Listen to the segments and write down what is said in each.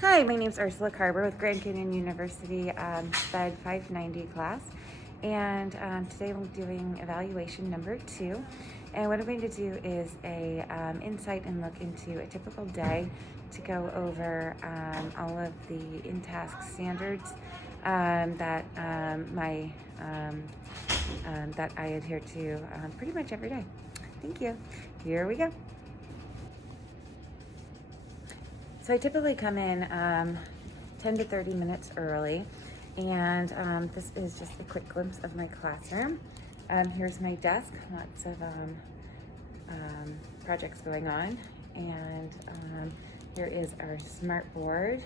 Hi, my name is Ursula Carver with Grand Canyon University SPED 590 class, and today we're doing evaluation number 2. And what I'm going to do is a insight and look into a typical day to go over all of the in-task standards that that I adhere to pretty much every day. Thank you. Here we go. So I typically come in 10 to 30 minutes early, and this is just a quick glimpse of my classroom. Here's my desk, lots of projects going on, and here is our smart board,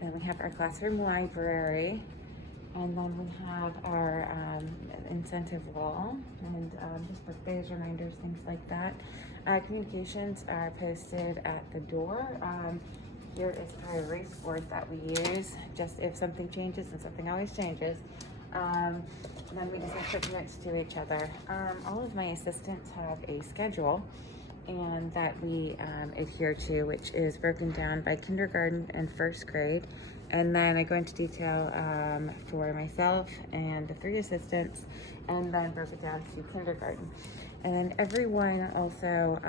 and we have our classroom library, and then we have our incentive wall, and just birthdays, reminders, things like that. Communications are posted at the door. Here is our erase board that we use, just if something changes, and something always changes. Then we just have put next to each other. All of my assistants have a schedule and that we adhere to, which is broken down by kindergarten and first grade. And then I go into detail for myself and the 3 assistants, and then broke it down to kindergarten. And then everyone also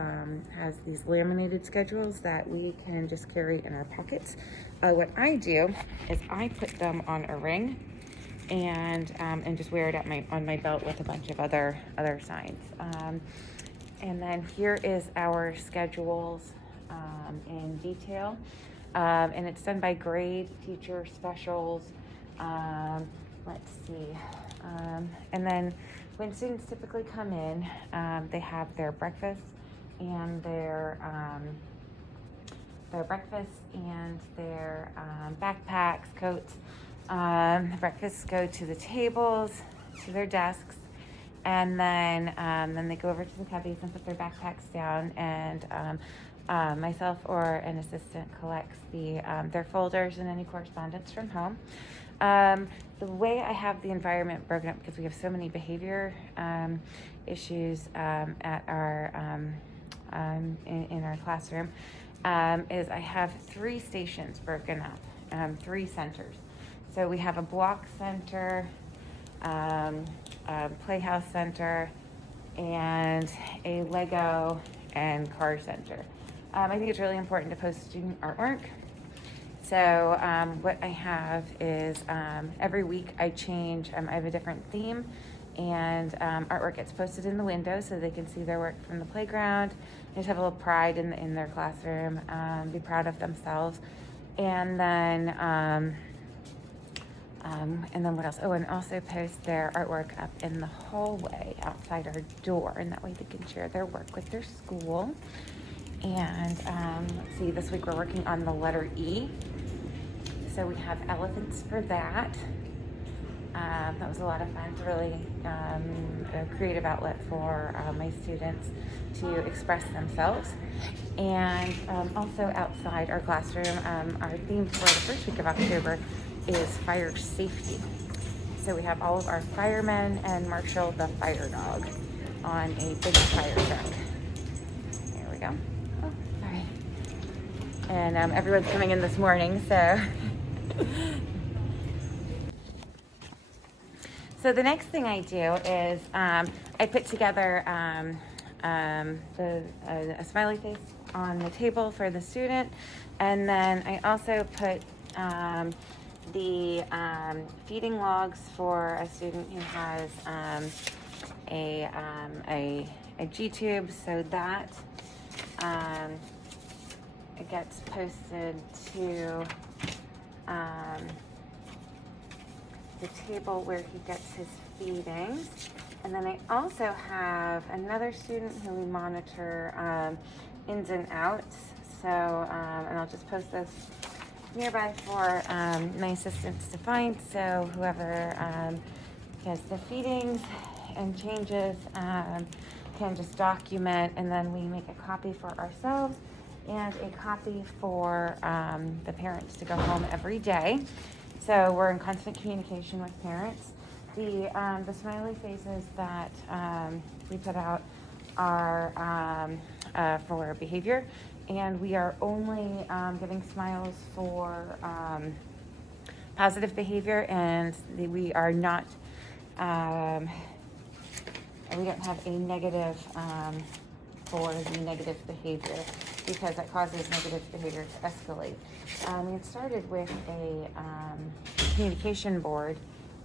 has these laminated schedules that we can just carry in our pockets. What I do is I put them on a ring and just wear it at on my belt with a bunch of other signs. And then here is our schedules in detail. And it's done by grade, teacher, specials. Let's see. And then when students typically come in, they have their breakfast and their backpacks, coats. The breakfasts go to the tables, to their desks, and then they go over to the cubbies and put their backpacks down, and myself or an assistant collects their folders and any correspondence from home. The way I have the environment broken up, because we have so many behavior issues at our in our classroom, is I have 3 stations broken up, 3 centers. So we have a block center, a playhouse center, and a Lego and car center. I think it's really important to post student artwork. So what I have is every week I change, I have a different theme, and artwork gets posted in the window so they can see their work from the playground, and just have a little pride in their classroom, be proud of themselves. And then what else? Oh, and also post their artwork up in the hallway outside our door, and that way they can share their work with their school. And let's see, this week we're working on the letter E. So we have elephants for that. That was a lot of fun. It's really a creative outlet for my students to express themselves. And also outside our classroom, our theme for the first week of October is fire safety. So we have all of our firemen and Marshall the fire dog on a big fire truck. There we go. Oh, sorry. And everyone's coming in this morning, so. So the next thing I do is I put together a smiley face on the table for the student, and then I also put the feeding logs for a student who has a G-tube, so that it gets posted to the table where he gets his feedings. And then I also have another student who we monitor ins and outs. So, and I'll just post this nearby for my assistants to find. So whoever gets the feedings and changes can just document, and then we make a copy for ourselves and a copy for the parents to go home every day. So we're in constant communication with parents. The smiley faces that we put out are for behavior. and we are only giving smiles for positive behavior, and we are not, we don't have a negative for the negative behavior, because that causes negative behavior to escalate. We had started with a communication board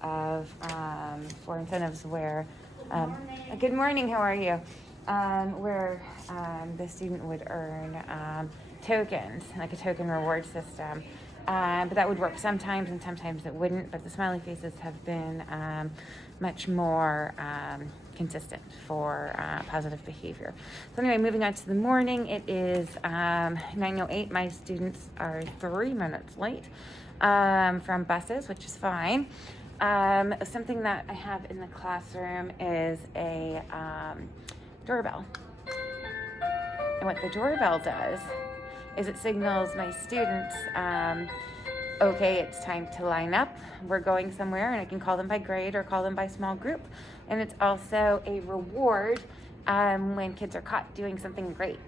of for incentives where, good morning, how are you? Where the student would earn tokens, like a token reward system. But that would work sometimes, and sometimes it wouldn't. But the smiley faces have been much more consistent for positive behavior. So anyway, moving on to the morning, it is 9:08. My students are 3 minutes late from buses, which is fine. Something that I have in the classroom is a doorbell. And what the doorbell does is it signals my students, okay, it's time to line up. We're going somewhere, and I can call them by grade or call them by small group. And it's also a reward when kids are caught doing something great.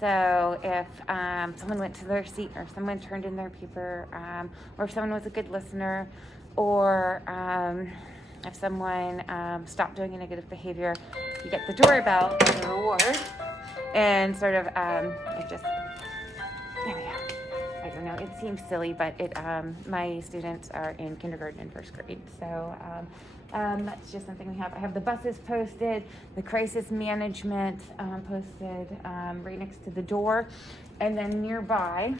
So if someone went to their seat, or someone turned in their paper, or if someone was a good listener, or if someone stopped doing a negative behavior, you get the doorbell as a reward. And sort of, it just, there we go. I don't know, it seems silly, but it my students are in kindergarten and first grade, so that's just something we have. I have the buses posted, the crisis management posted right next to the door, and then nearby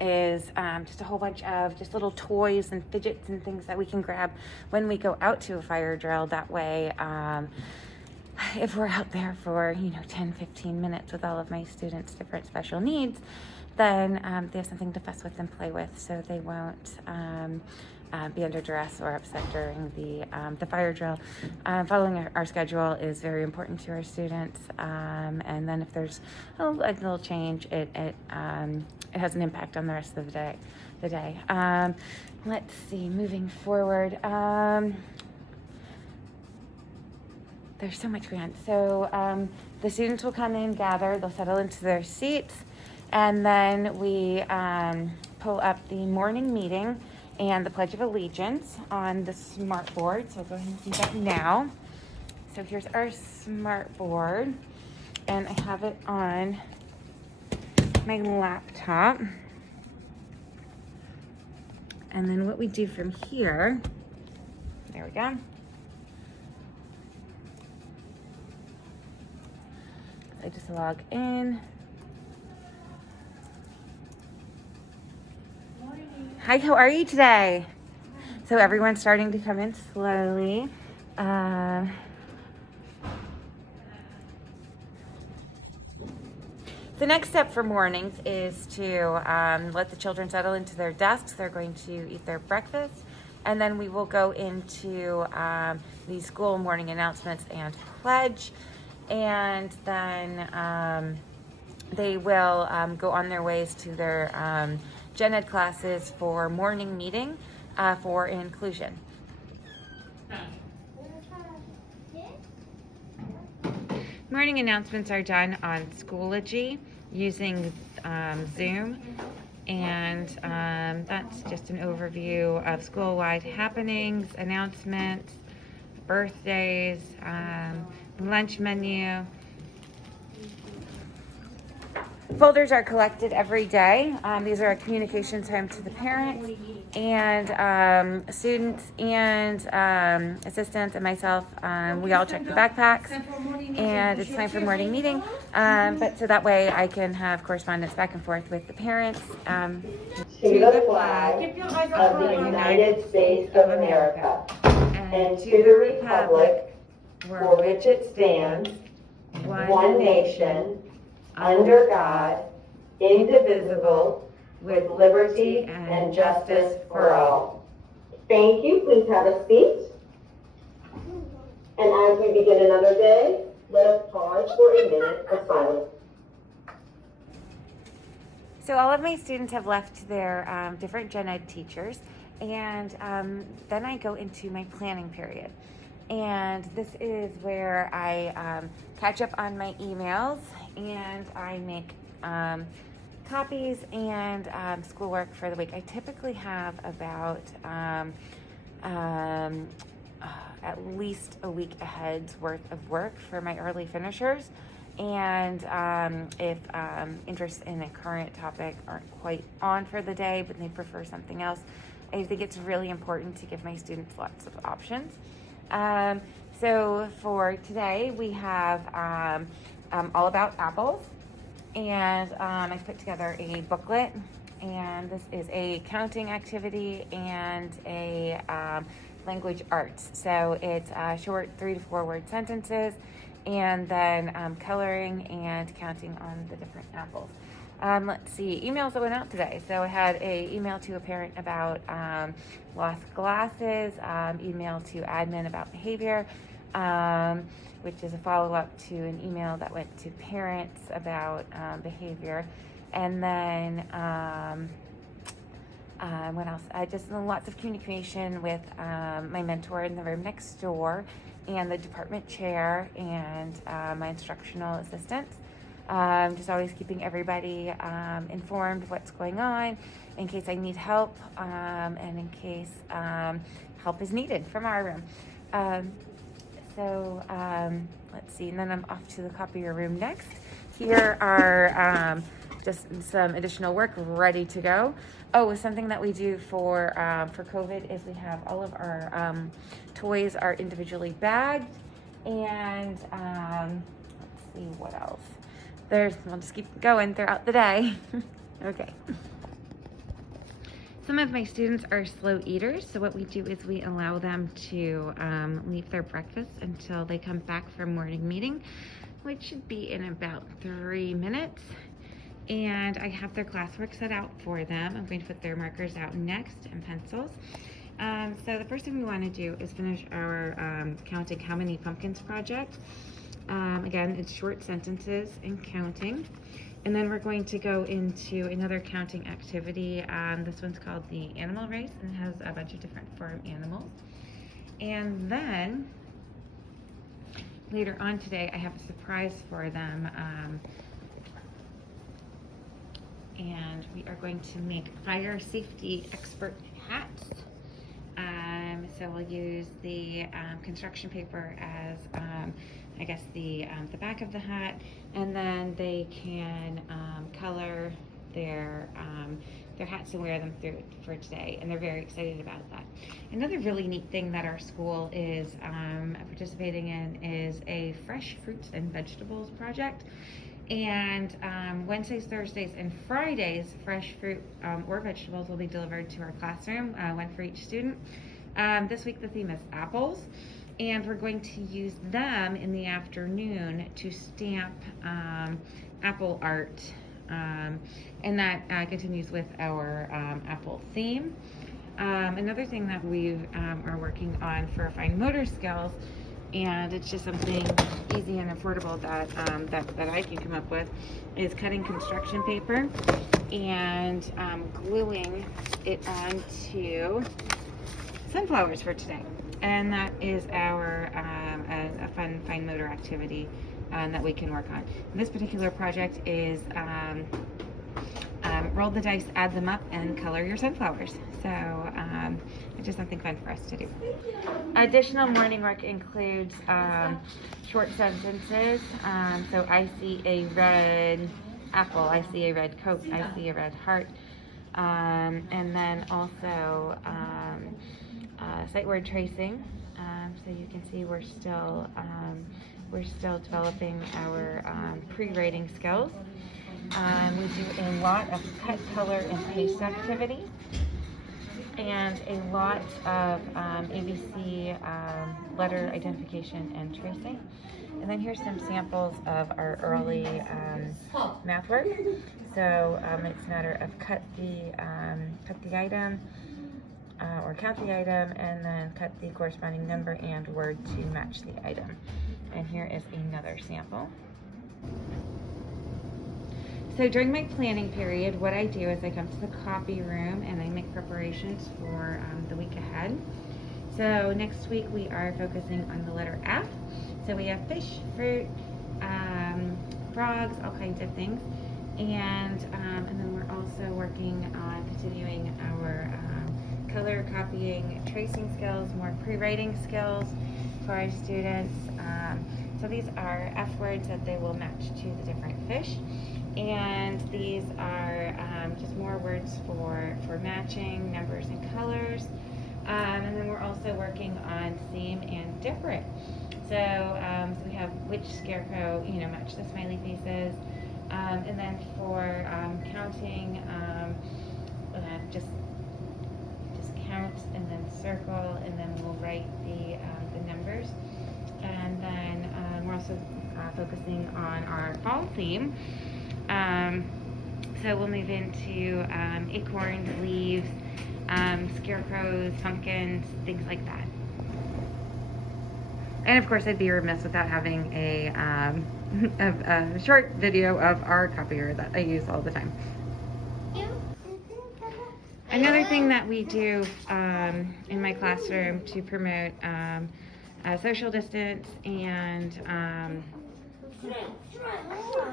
is just a whole bunch of just little toys and fidgets and things that we can grab when we go out to a fire drill. That way, if we're out there for 10-15 minutes with all of my students' different special needs, then they have something to fuss with and play with, so they won't be under duress or upset during the fire drill. Following our schedule is very important to our students, and then if there's a little change, it has an impact on the rest of the day. Let's see, moving forward. There's so much going on. So the students will come in, gather, they'll settle into their seats, and then we pull up the morning meeting and the Pledge of Allegiance on the smart board. So I'll go ahead and do that now. So here's our smart board, and I have it on my laptop. And then what we do from here, there we go. I just log in. Hi, how are you today? So everyone's starting to come in slowly. The next step for mornings is to let the children settle into their desks. They're going to eat their breakfast, and then we will go into the school morning announcements and pledge, and then they will go on their ways to their gen ed classes for morning meeting for inclusion. Morning announcements are done on Schoology using Zoom, and that's just an overview of school-wide happenings, announcements, birthdays, lunch menu. Folders are collected every day. These are a communication time to the parents and students and assistants and myself. We all check the backpacks, and it's time for morning meeting. But so that way I can have correspondence back and forth with the parents. To the flag of the United States of America and to the republic for which it stands, one nation, under God, indivisible, with liberty and justice for all. Thank you. Please have a seat. And as we begin another day, let us pause for a minute of silence. So all of my students have left their different gen ed teachers, and then I go into my planning period. And this is where I catch up on my emails and I make copies and schoolwork for the week. I typically have about at least a week ahead's worth of work for my early finishers. And if interests in a current topic aren't quite on for the day, but they prefer something else, I think it's really important to give my students lots of options. So for today, we have all about apples, and I put together a booklet, and this is a counting activity and a language arts. So it's short 3 to 4 word sentences, and then coloring and counting on the different apples. Let's see, emails that went out today. So I had an email to a parent about lost glasses, email to admin about behavior, which is a follow-up to an email that went to parents about behavior. And then what else? Just lots of communication with my mentor in the room next door, and the department chair, and my instructional assistants. Just always keeping everybody informed of what's going on in case I need help, and in case help is needed from our room. Let's see, and then I'm off to the copier room next. Here are just some additional work ready to go. Oh, something that we do for COVID is we have all of our toys are individually bagged, and let's see what else. We'll just keep going throughout the day. Okay. Some of my students are slow eaters, so what we do is we allow them to leave their breakfast until they come back from morning meeting, which should be in about 3 minutes. And I have their classwork set out for them. I'm going to put their markers out next and pencils. So the first thing we want to do is finish our counting how many pumpkins project. Again, it's short sentences and counting. And then we're going to go into another counting activity. This one's called the animal race, and it has a bunch of different farm animals. And then later on today, I have a surprise for them. And we are going to make fire safety expert hats. So we'll use the construction paper as I guess the back of the hat, and then they can color their hats and wear them through for today, and they're very excited about that. Another really neat thing that our school is participating in is a fresh fruits and vegetables project. And Wednesdays, Thursdays, and Fridays, fresh fruit or vegetables will be delivered to our classroom, one for each student. This week the theme is apples, and we're going to use them in the afternoon to stamp apple art, and that continues with our apple theme. Another thing that we are working on for fine motor skills, and it's just something easy and affordable that that I can come up with, is cutting construction paper and gluing it onto sunflowers for today. And that is our a fun fine motor activity that we can work on. And this particular project is roll the dice, add them up, and color your sunflowers. So it's just something fun for us to do. Additional morning work includes short sentences. So I see a red apple, I see a red coat, I see a red heart. And then also sight word tracing. So you can see we're still developing our pre-writing skills. We do a lot of cut, color, and paste activity, and a lot of ABC letter identification and tracing. And then here's some samples of our early math work. So it's a matter of cut the item, or count the item, and then cut the corresponding number and word to match the item. And here is another sample. So during my planning period, what I do is I come to the copy room and I make preparations for the week ahead. So next week we are focusing on the letter F. So we have fish, fruit, frogs, all kinds of things. And then we're also working on continuing our color copying, tracing skills, more pre-writing skills for our students. So these are F words that they will match to the different fish. And these are just more words for matching numbers and colors. And then we're also working on theme and different. So we have which scarecrow, match the smiley faces. And then for counting, just count and then circle, and then we'll write the numbers. And then we're also focusing on our fall theme. So we'll move into acorns, leaves, scarecrows, pumpkins, things like that. And of course, I'd be remiss without having a short video of our copier that I use all the time. Another thing that we do in my classroom to promote social distance and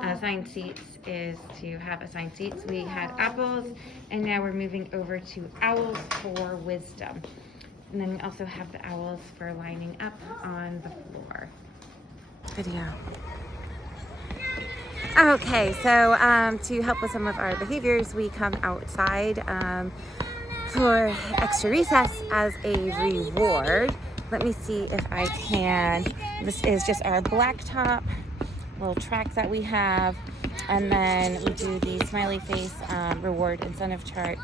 assigned seats is to have assigned seats. We had apples, and now we're moving over to owls for wisdom. And then we also have the owls for lining up on the floor. Video. Okay, so to help with some of our behaviors, we come outside for extra recess as a reward. Let me see if I can. This is just our blacktop little track that we have, and then we do the smiley face reward incentive chart,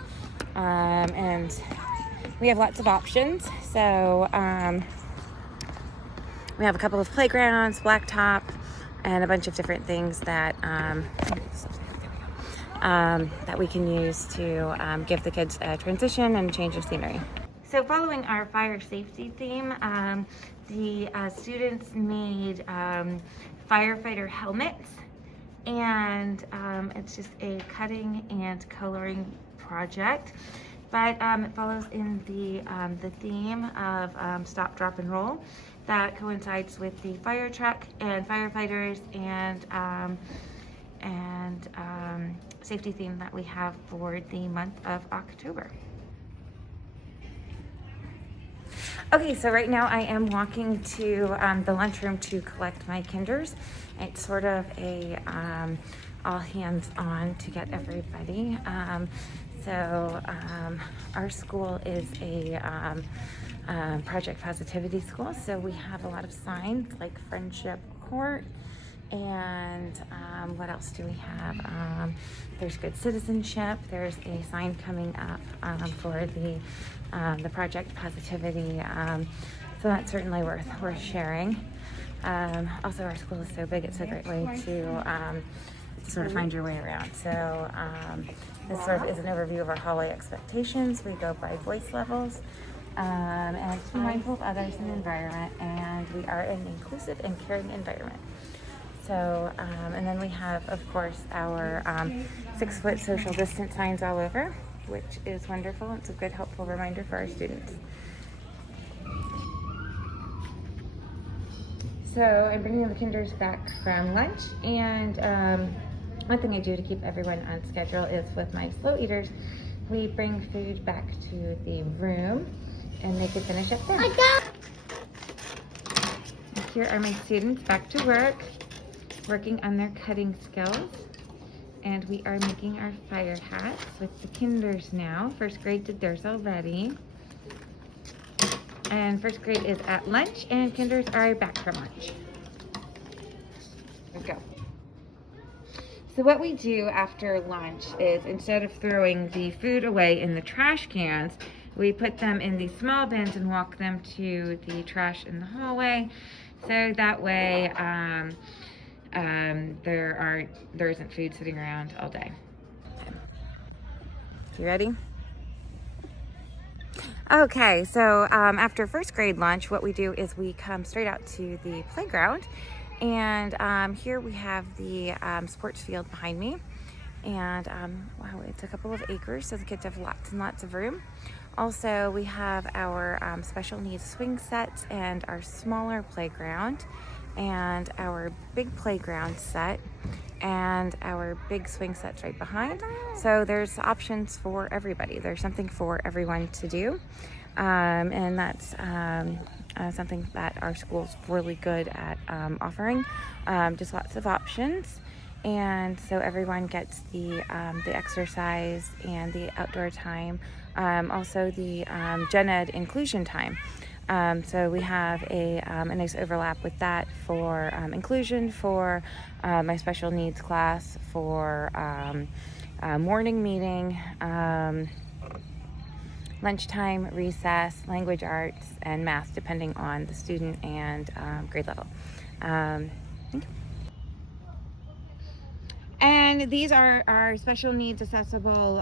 and we have lots of options. So we have a couple of playgrounds, blacktop, and a bunch of different things that that we can use to give the kids a transition and change of scenery. So following our fire safety theme, the students made firefighter helmets, and it's just a cutting and coloring project, but it follows in the theme of stop, drop, and roll that coincides with the fire truck and firefighters and safety theme that we have for the month of October. Okay, so right now I am walking to the lunchroom to collect my kinders. It's sort of a all hands on to get everybody. Our school is a Project Positivity school, so we have a lot of signs like Friendship Court, and what else do we have? There's Good Citizenship. There's a sign coming up for the Project Positivity, so that's certainly worth sharing. Also, our school is so big; it's a great way to sort of find your way around. So this sort of is an overview of our hallway expectations. We go by voice levels, and to be mindful of others and the environment, and we are an inclusive and caring environment. So, and then we have, of course, our 6-foot social distance signs all over, which is wonderful. It's a good, helpful reminder for our students. So I'm bringing the kinders back from lunch, and one thing I do to keep everyone on schedule is with my slow eaters, we bring food back to the room and they can finish up there. Here are my students back to work, working on their cutting skills. And we are making our fire hats with the kinders now. First grade did theirs already. And first grade is at lunch, and kinders are back from lunch. Let's go. So what we do after lunch is, instead of throwing the food away in the trash cans, we put them in these small bins and walk them to the trash in the hallway. So that way there isn't food sitting around all day. You ready? Okay, so after first grade lunch, what we do is we come straight out to the playground, and here we have the sports field behind me, and wow, it's a couple of acres, so the kids have lots and lots of room. Also, we have our special needs swing sets and our smaller playground, and our big playground set and our big swing sets right behind. So there's options for everybody. There's something for everyone to do. And that's something that our school's really good at offering. Just lots of options. And so everyone gets the exercise and the outdoor time. Also the gen ed inclusion time. So we have a nice overlap with that for inclusion, for my special needs class, for morning meeting, lunchtime, recess, language arts, and math, depending on the student and grade level. Thank you. And these are our special needs accessible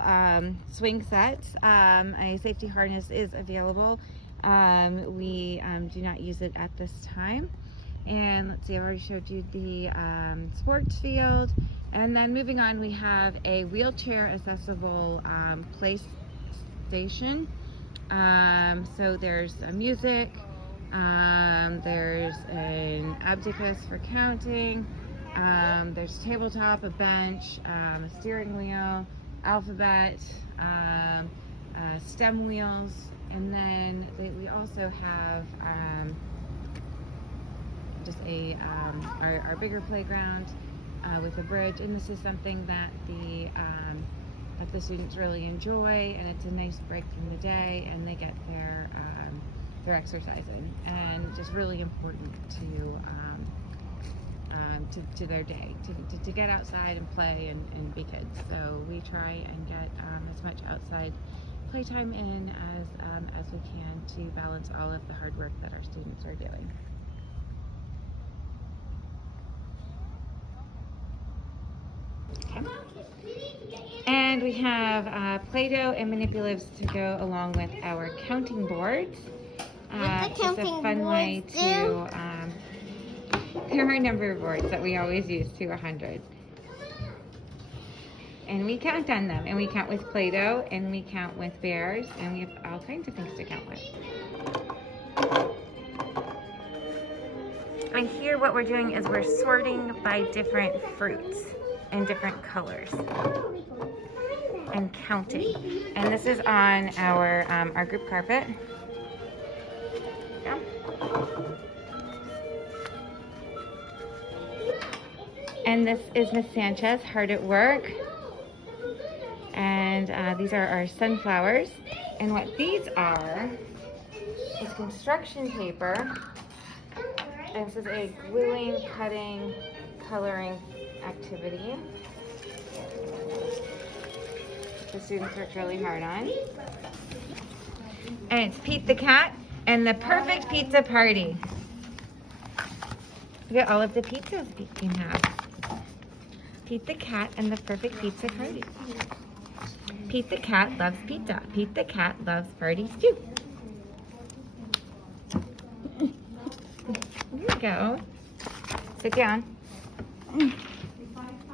swing sets. A safety harness is available. We do not use it at this time. And let's see, I've already showed you the sports field. And then moving on, we have a wheelchair accessible play station. So there's music, there's an abacus for counting, there's a tabletop, a bench, a steering wheel, alphabet, STEM wheels, and then we also have just our bigger playground with a bridge, and this is something that the students really enjoy, and it's a nice break from the day, and they get their exercising, and just really important to their day to get outside and play and be kids. So we try and get as much outside playtime in as we can to balance all of the hard work that our students are doing. Okay. And we have Play-Doh and manipulatives to go along with our counting boards. It's just a fun way to, there are a number of boards that we always use to 100. And we count on them, and we count with Play-Doh, and we count with bears, and we have all kinds of things to count with. And here what we're doing is we're sorting by different fruits and different colors and counting. And this is on our group carpet. Yeah. And this is Miss Sanchez, hard at work. And these are our sunflowers. And what these are is construction paper. And this is a gluing, cutting, coloring activity. The students worked really hard on. And it's Pete the Cat and the perfect pizza party. Look at all of the pizzas Pete can have. Pete the Cat and the perfect pizza party. Pete the Cat loves pizza. Pete the Cat loves parties too. There you go. Sit down.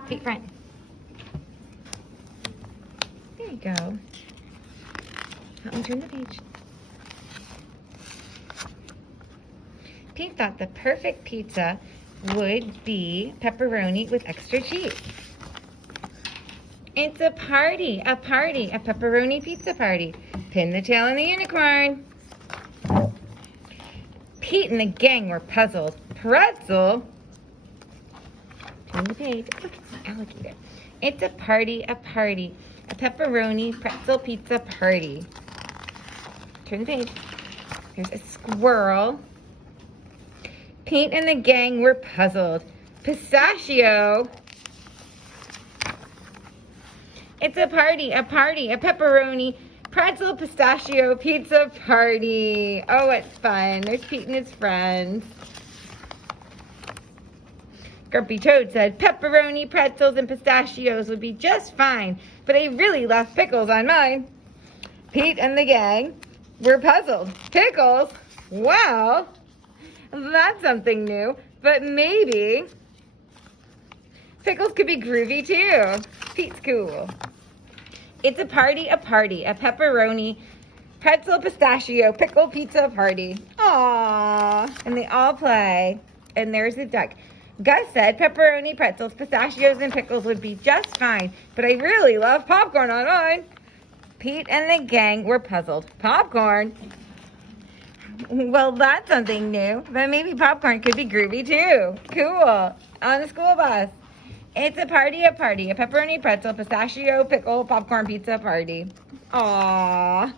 Feet front. There you go. Help me turn the page. Pete thought the perfect pizza would be pepperoni with extra cheese. It's a party, a pepperoni pizza party. Pin the tail on the unicorn. Pete and the gang were puzzled. Pretzel? Turn the page. Look, it's an alligator. It's a party, a pepperoni pretzel pizza party. Turn the page. There's a squirrel. Pete and the gang were puzzled. Pistachio? It's a party, a pepperoni pretzel pistachio pizza party. Oh, it's fun. There's Pete and his friends. Grumpy Toad said pepperoni, pretzels, and pistachios would be just fine, but I really left pickles on mine. Pete and the gang were puzzled. Pickles? Well, that's something new, but maybe pickles could be groovy too. Pete's cool. It's a party, a pepperoni, pretzel, pistachio, pickle pizza party. Aww. And they all play and there's a duck. Gus said pepperoni, pretzels, pistachios, and pickles would be just fine, but I really love popcorn on mine. Pete and the gang were puzzled. Popcorn? Well, that's something new, but maybe popcorn could be groovy too. Cool. On the school bus. It's a party, a pepperoni, pretzel, pistachio, pickle, popcorn, pizza party. Aww.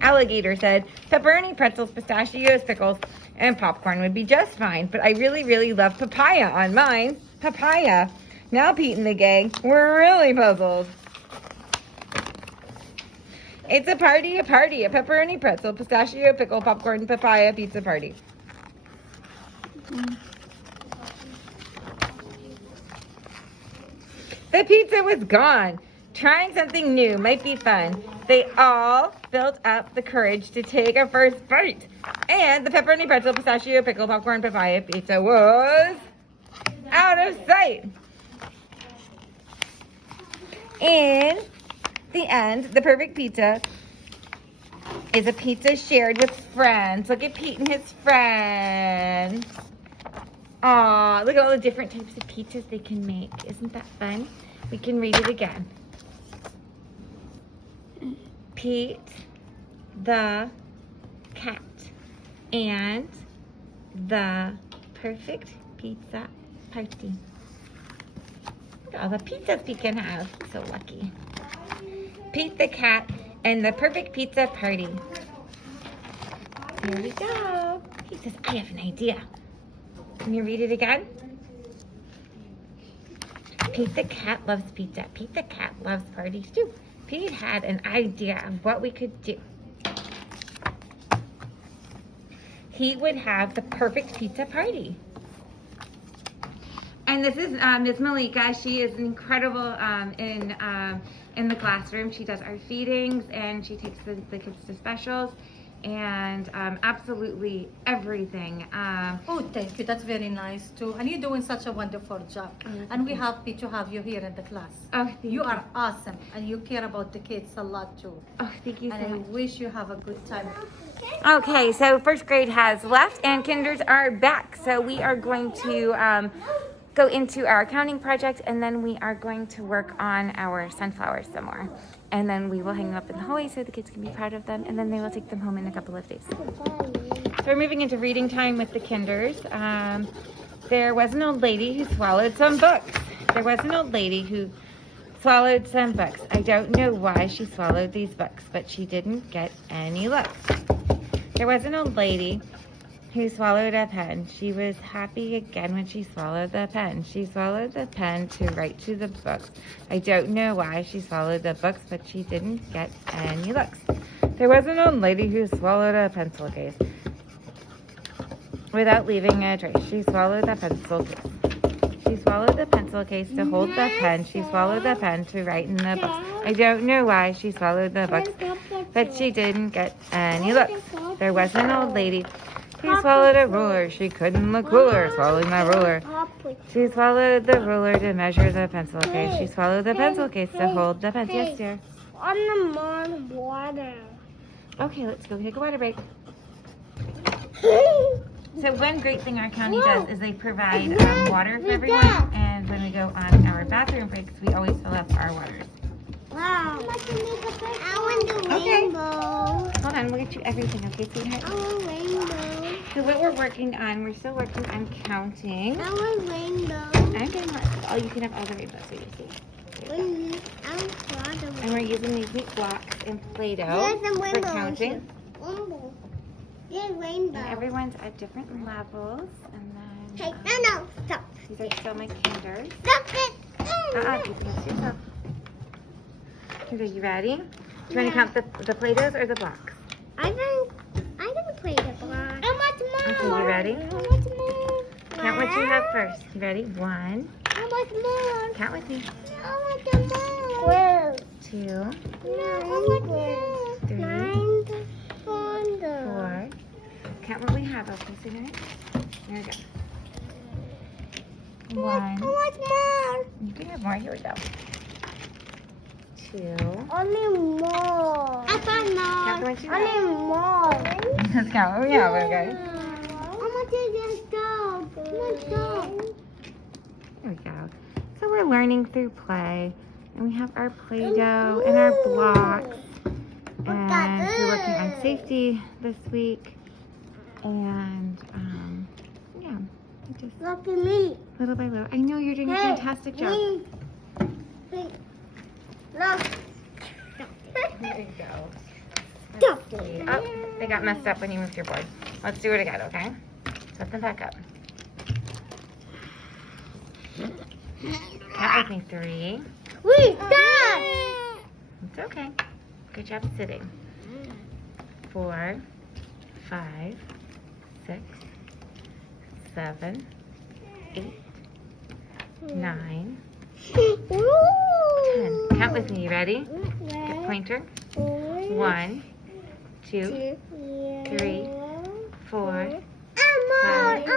Alligator said, pepperoni, pretzels, pistachios, pickles, and popcorn would be just fine, but I really, really love papaya on mine. Papaya. Now Pete and the gang were really puzzled. It's a party, a pepperoni, pretzel, pistachio, pickle, popcorn, papaya, pizza party. The pizza was gone. Trying something new might be fun. They all built up the courage to take a first bite. And the pepperoni, pretzel, pistachio, pickle, popcorn, papaya, pizza was out of sight. In the end, the perfect pizza is a pizza shared with friends. Look at Pete and his friends. Aw, look at all the different types of pizzas they can make. Isn't that fun? We can read it again. Pete the cat and the perfect pizza party. Look at all the pizzas we can have. So lucky. Pete the cat and the perfect pizza party. Here we go. He says, I have an idea. Can you read it again? Pete the cat loves pizza. Pete the cat loves parties too. Pete had an idea of what we could do. He would have the perfect pizza party. And this is Ms. Malika. She is incredible in the classroom. She does our feedings and she takes the kids to specials and absolutely everything. Oh, thank you. That's very nice too. And you're doing such a wonderful job. And we're happy to have you here in the class. Oh, thank you. You are awesome, and you care about the kids a lot too. Oh, thank you so And I much. wish you have a good time. Okay, so first grade has left and kinders are back. So we are going to go into our accounting project and then we are going to work on our sunflowers some more. And then we will hang them up in the hallway so the kids can be proud of them and then they will take them home in a couple of days. So we're moving into reading time with the kinders. There was an old lady who swallowed some books. There was an old lady who swallowed some books. I don't know why she swallowed these books, but she didn't get any looks. There was an old lady who swallowed a pen. She was happy again when she swallowed the pen. She swallowed the pen to write to the books. I don't know why she swallowed the books, but she didn't get any looks. There was an old lady who swallowed a pencil case without leaving a trace. She swallowed the pencil case. She swallowed the pencil case to hold the pen. She swallowed the pen to write in the books. I don't know why she swallowed the books, but she didn't get any looks. There was an old lady who swallowed a ruler. She couldn't look cooler swallowing the ruler. She swallowed the ruler to measure the pencil case. She swallowed the pencil case to hold the pen. Yes, dear. On the water. Okay, let's go take a water break. So one great thing our county does is they provide water for everyone. And when we go on our bathroom breaks, we always fill up our waters. Wow. I want the Okay. rainbow. Hold on, we'll get you everything, okay, sweetheart? I want rainbow. So what we're working on, we're still working on counting. I want rainbow. I'm gonna let you can have all the rainbows, so you see. I want the And we're using these neat blocks and Play-Doh There's some for rainbows. counting. Rainbow. There's rainbow. And everyone's at different levels. And Hey, then no, stop. these are still my kinders. Stop it. You can see yourself. Okay, you ready? Do you want to count the Play-Dohs or the blocks? I can play the block. I want more. Okay, you ready? I want more. Count what you have first. You ready? 1. I want more. Count with me. I want more. Where? 2, No, I want more. 3, 9, 4. Count what we have, okay, sweetheart? There we go. 1. I want more. You can have more. Here we go. 2. Only more. I want more. Count the ones you Only more. Let's count what we have, okay? There we go. So we're learning through play. And we have our Play-Doh and our blocks. And we're working on safety this week. And yeah, we just Look at me. little by little. I know you're doing a fantastic job. Look. There you go. Stop. Oh, they got messed up when you moved your board. Let's do it again, okay? Set them back up. Count with me. 3. Wait, stop. It's okay. Good job sitting. 4, 5, 6, 7, 8, 9, 10. Count with me. You ready? Good pointer. 1, 2, 3, 4, I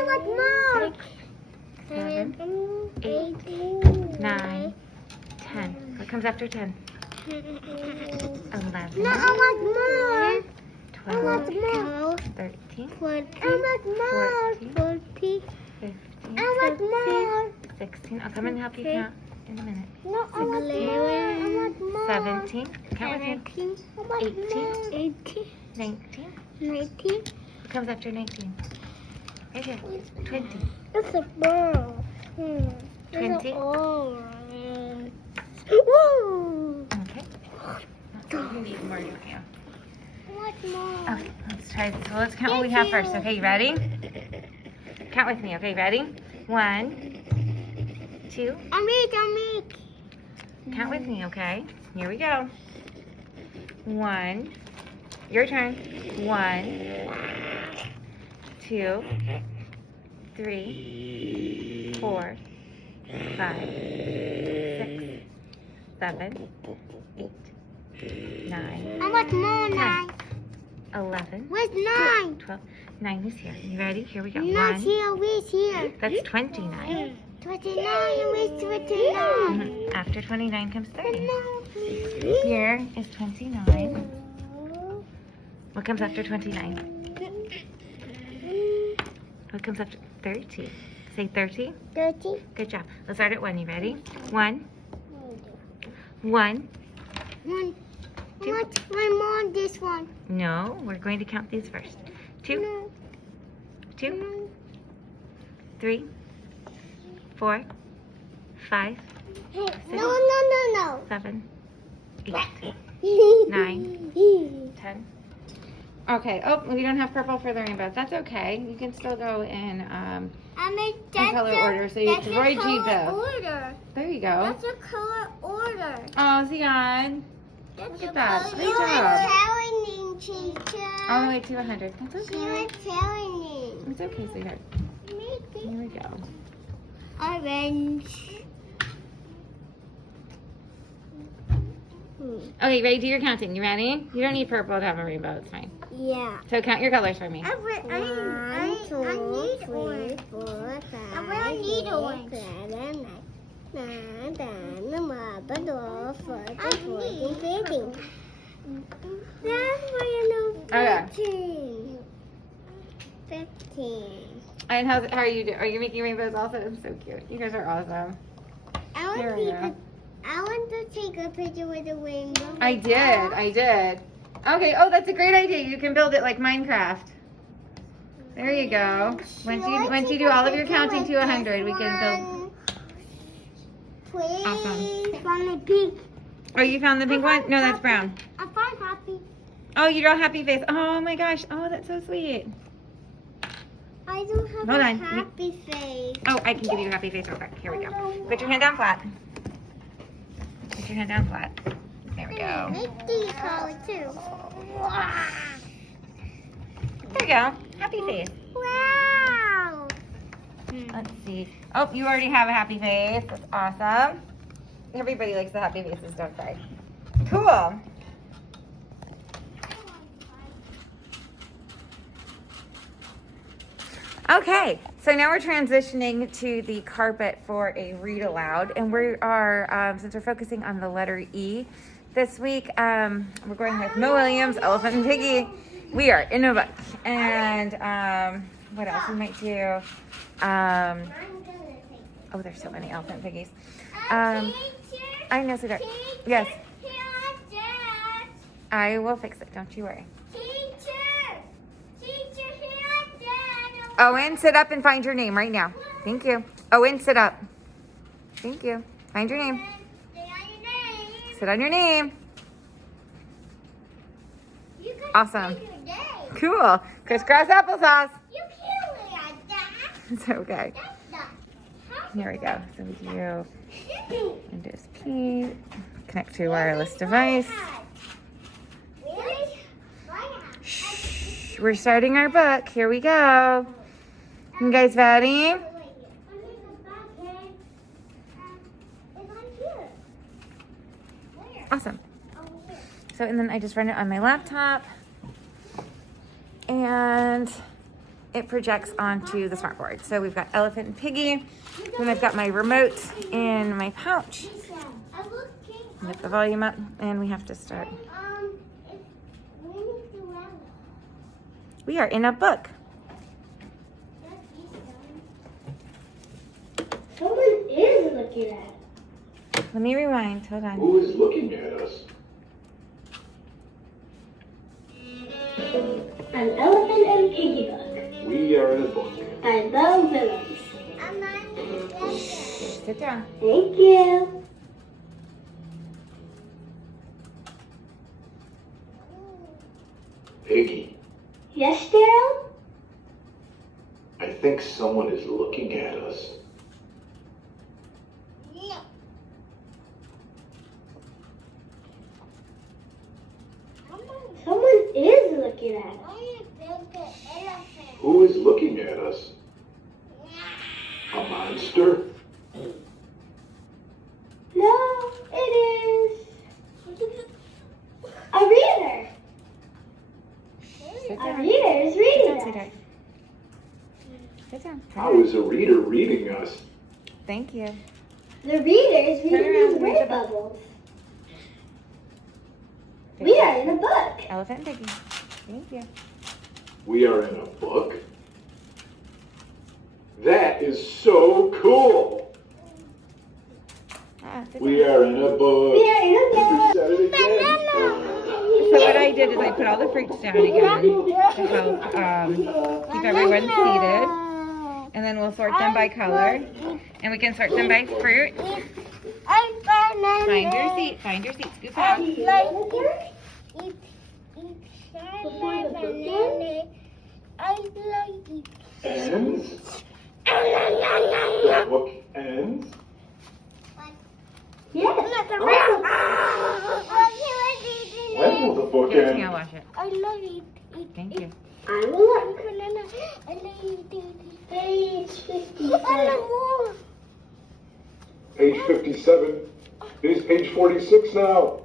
want more. 7, 8, 9, 10. What comes after 10? 11, No, I want more. 12, more. 13, I want more. 14, 15, I want more. 16. I'll come and help you count in a minute. No, I want more. I want more. 17. Count with me. 18, 18. 19. 19. What comes after 19? Right here. 20. It's a ball. 20. Woo! Okay. You need more, don't you? I want more. Okay, let's try this. So let's count what we have first. Okay, you ready? Count with me. Okay, ready? 1, 2. Amik. Count with me, okay? Here we go. 1. Your turn. 1, 2, 3, 4, 5, 6, 7, 8, 9, I want more 9. 11, Where's 9? 12. 9 is here. You ready? Here we go. Not 1. here, where's here? That's 29. 29, where's 29? After 29 comes 30. Here. Here is 29. What comes after 29? What comes after 30? Say 30. 30. Good job. Let's start at 1. You ready? 1, 1. One. Two. What? One more on this one. No, we're going to count these first. 2, No. 2, 3, 4, 5, Hey, no. 7, 8, 9. 9, 10. Okay. Oh, we don't have purple for the rainbow. That's okay. You can still go in color order. So you Roy G. Bill. Order. There you go. That's a color order. Oh, Zion. That's Look at a that. color Great order. job. Teacher. All the way to 100. That's She okay. was telling me. It's okay, sweetheart. Here we go. Orange. Okay, ready? Do your counting. You ready? You don't need purple to have a rainbow. It's fine. Yeah. So count your colors for me. I need orange. I need orange. 9, 10, 11, 12, 13, 14, 15. That's why I know Okay. 15. 15. And how are you doing? Are you making rainbows also? It's so cute. You guys are awesome. There we go. I want to take a picture with the rainbow. I did. Okay, oh, that's a great idea. You can build it like Minecraft. There you go. Once you do all of your counting to 100, we can build. Please. Awesome. Find the pink. Oh, you found the pink one? No, that's brown. I found happy. Oh, you draw happy face. Oh my gosh. Oh, that's so sweet. I don't have Hold a on. happy face. Oh, I can give you a happy face real quick. Here we go. Put your hand down flat. Put your hand down flat. There we go. Make these color too. There you go. Happy face. Wow. Let's see. Oh, you already have a happy face. That's awesome. Everybody likes the happy faces, don't they? Cool. Okay, so now we're transitioning to the carpet for a read aloud, and we are, since we're focusing on the letter E this week, we're going with Mo Williams, Elephant and Piggy. We are in a book, and what else we might do? I'm gonna take Oh, there's so many elephant piggies. Teacher, I know, sweetheart. teacher, Yes, here are Dad. I will fix it. Don't you worry. Teacher, teacher, here are Dad. Owen, sit up and find your name right now. Thank you. Owen, sit up. Thank you. Find your name. Say out your name. Sit on your name. You can Awesome. say your name. Cool. Crisscross applesauce. You can't wear that. It's okay. That's not. Here we go. So we do Really? Windows P. Connect to wireless device. Really? Shh. We're starting our book. Here we go. You guys ready? Awesome. So, and then I just run it on my laptop. And it projects onto the smartboard. So we've got Elephant and Piggy. Then I've got my remote in my pouch. Get the volume up, and we have to start. We are in a book. Someone is looking at. Let me rewind. Hold on. Who is looking at us? An elephant and piggy book. We are in a book. By Bo Willems. Sit down. Thank you. Piggy, Yes, Daryl? I think someone is looking at us. No. Someone is looking at us. Who is looking at us? A monster? No, it is a reader. Sit A down. reader is Sit reading down, us. sweetheart. Sit down. How is a reader reading us? Thank you. The reader is Turn reading around these and read word the book. bubbles. We are in a book. Elephant and Piggy. Thank you. We are in a book? That is so cool! Sit We down. are in a book. We are in a You book. said it again. So what I did is I put all the fruits down again to help keep everyone seated. And then we'll sort them by color. And we can sort them by fruit. Find your seat. Find your seat. Scoop out. Ends? The book ends? Yes. When will the book Here, end? I'll wash it. I love it. Thank you. I will page 57. Page 57. It is page 46 now.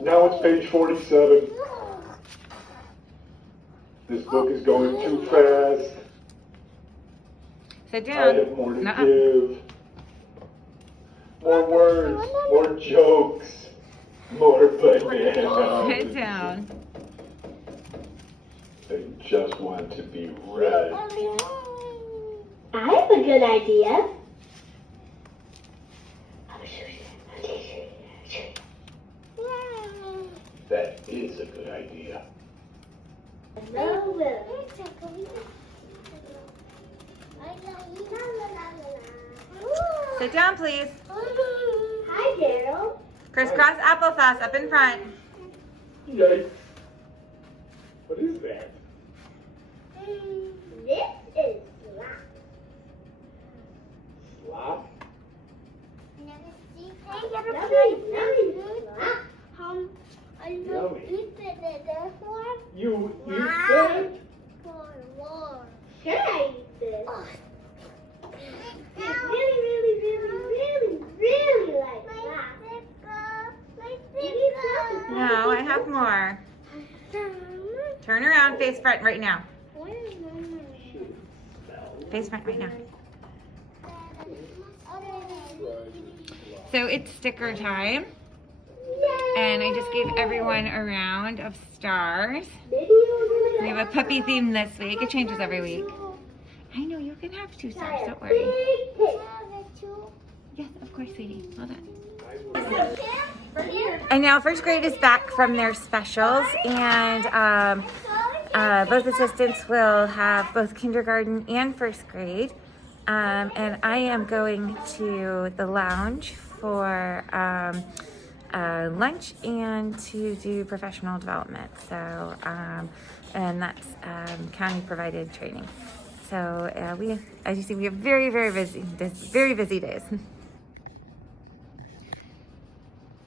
Now it's page 47. This book is going too fast. Sit I down. have more to Nuh-uh. give. More words, more jokes, more bananas. Sit down. They just want to be read. I have a good idea. That is a good idea. Sit down, please. Hi, Daryl. Crisscross applesauce up in front. Yikes. What is that? This is Slop? Yummy. You eat that? Can I eat this? It's really like that. No, I have more. Turn around, face front right now. Face front right now. So it's sticker time. And I just gave everyone a round of stars. We have a puppy theme this week. It changes every week. I know, you can have 2 stars, don't worry. Yes, of course, sweetie. Hold on. And now first grade is back from their specials, and both assistants will have both kindergarten and first grade. And I am going to the lounge for lunch and to do professional development. So, and that's county provided training. So we, as you see, we have very busy days.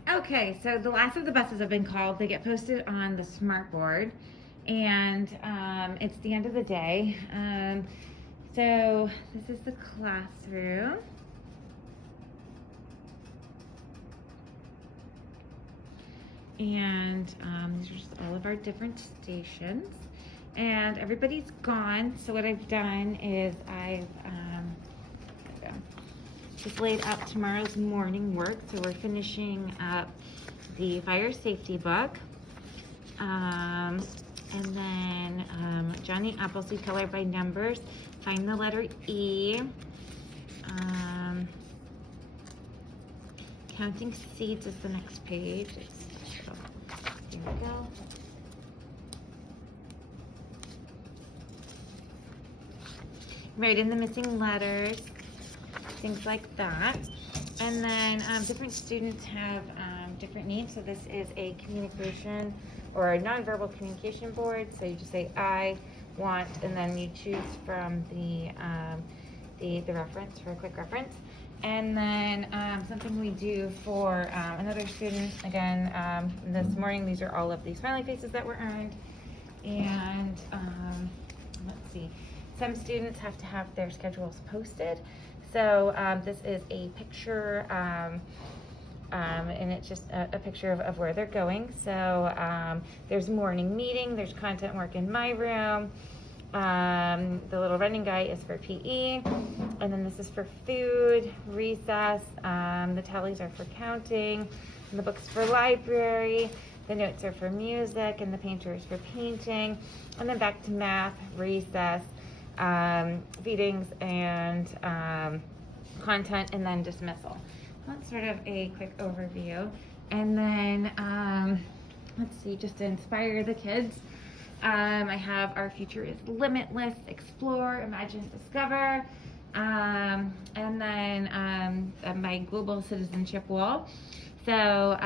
Okay, so the last of the buses have been called. They get posted on the smart board, and it's the end of the day. So this is the classroom. And these are just all of our different stations. And everybody's gone, so what I've done is I've just laid out tomorrow's morning work. So we're finishing up the fire safety book. And then Johnny Appleseed, color by numbers. Find the letter E. Counting seeds is the next page. Here we go. Write in the missing letters, things like that. And then different students have different needs. So this is a communication or a nonverbal communication board. So you just say I want, and then you choose from the reference for a quick reference. And then something we do for another student, again, this morning, these are all of the smiley faces that were earned. And let's see, some students have to have their schedules posted. So this is a picture, and it's just a picture of where they're going. So there's morning meeting, there's content work in my room. The little running guy is for PE, and then this is for food, recess, the tallies are for counting, and the books for library, the notes are for music, and the painter is for painting, and then back to math, recess, feedings, and content, and then dismissal. That's sort of a quick overview. And then, let's see, just to inspire the kids, I have Our Future is Limitless, Explore, Imagine, Discover, and then my Global Citizenship Wall. So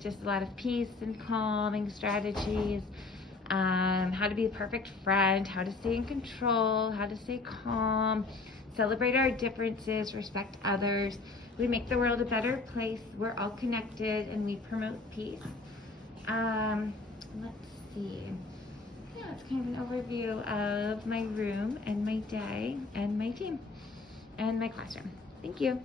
just a lot of peace and calming strategies, how to be a perfect friend, how to stay in control, how to stay calm, celebrate our differences, respect others. We make the world a better place. We're all connected, and we promote peace. Let's see. Yeah, it's kind of an overview of my room and my day and my team and my classroom. Thank you.